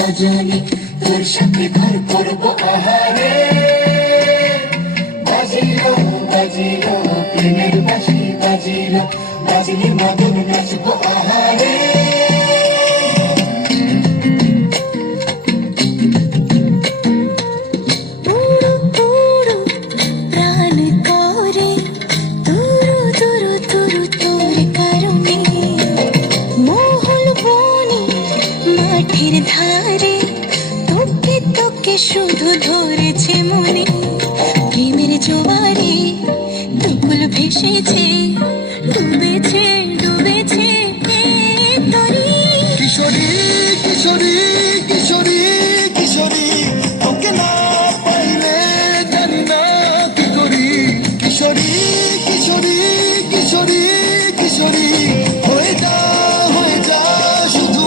সজনী তোর সাথে ঘর করবো আহারে বাজিলো বাজিলো প্রেমের বাঁশি বাজিলো বাজলে মদন নাচবো আহারে ধারে তোকে তোকে শুধু ধরেছে মনে প্রেমের জোয়ারে দুকুল ভেসেছে ডুবেছে ডুবেছে তরি কিশোরী কিশোরী কিশোরী কিশোরী তোকে না পাইলে জানি না কি করি কিশোরী কিশোরী কিশোরী কিশোরী হয়ে যা শুধু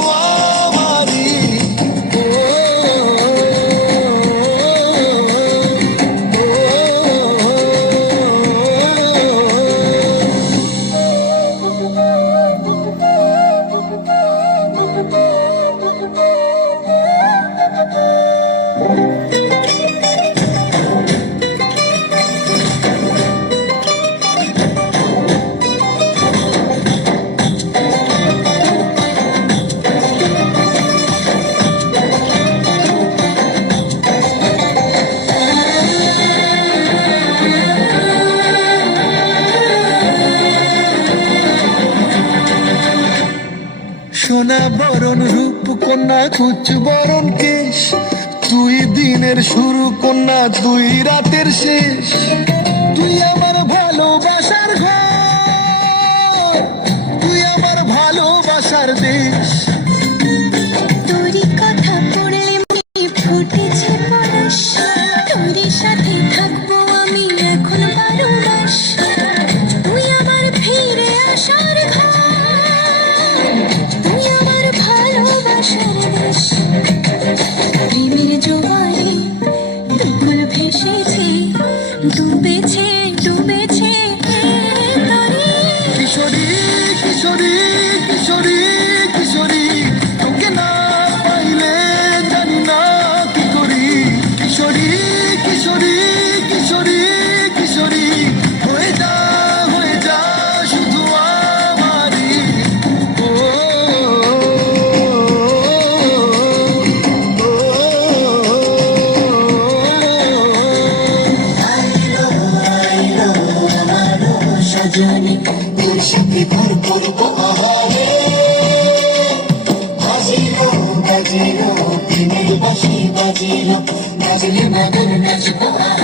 সোনা বরণ রূপ কন্যা কুচ বরণ কেশ তুই দিনের শুরু কন্যা তুই রাতের শেষ তুই আমার ভালোবাসার ঘর তুই আমার ভালোবাসার দেশ তোরই কথা পড়লে মনে ফুটেছে পরশ তোরই সাথে থাকবো আমি এখন 12 মাস তুই আমার ফিরে আসার ঘর তুই আমার ভালোবাসার দেশ প্রেমের জোয়ারে দুকুল ভেসেছে ডুবেছে ডুবেছে তরি কিশোরী কিশোরী কিশোরী কিশোরী তোকে না পাইলে জানি না কি করি কিশোরী কিশোরী কিশোরী কিশোরী হয়ে যা শুধু আমারই ও আইলো আইলো আমার সজনী তোর সাথে ঘর করবো আহারে বাজিলো বাজিলো প্রেমের বাঁশি বাজিলো বাজলে মদন নাচবো আহারে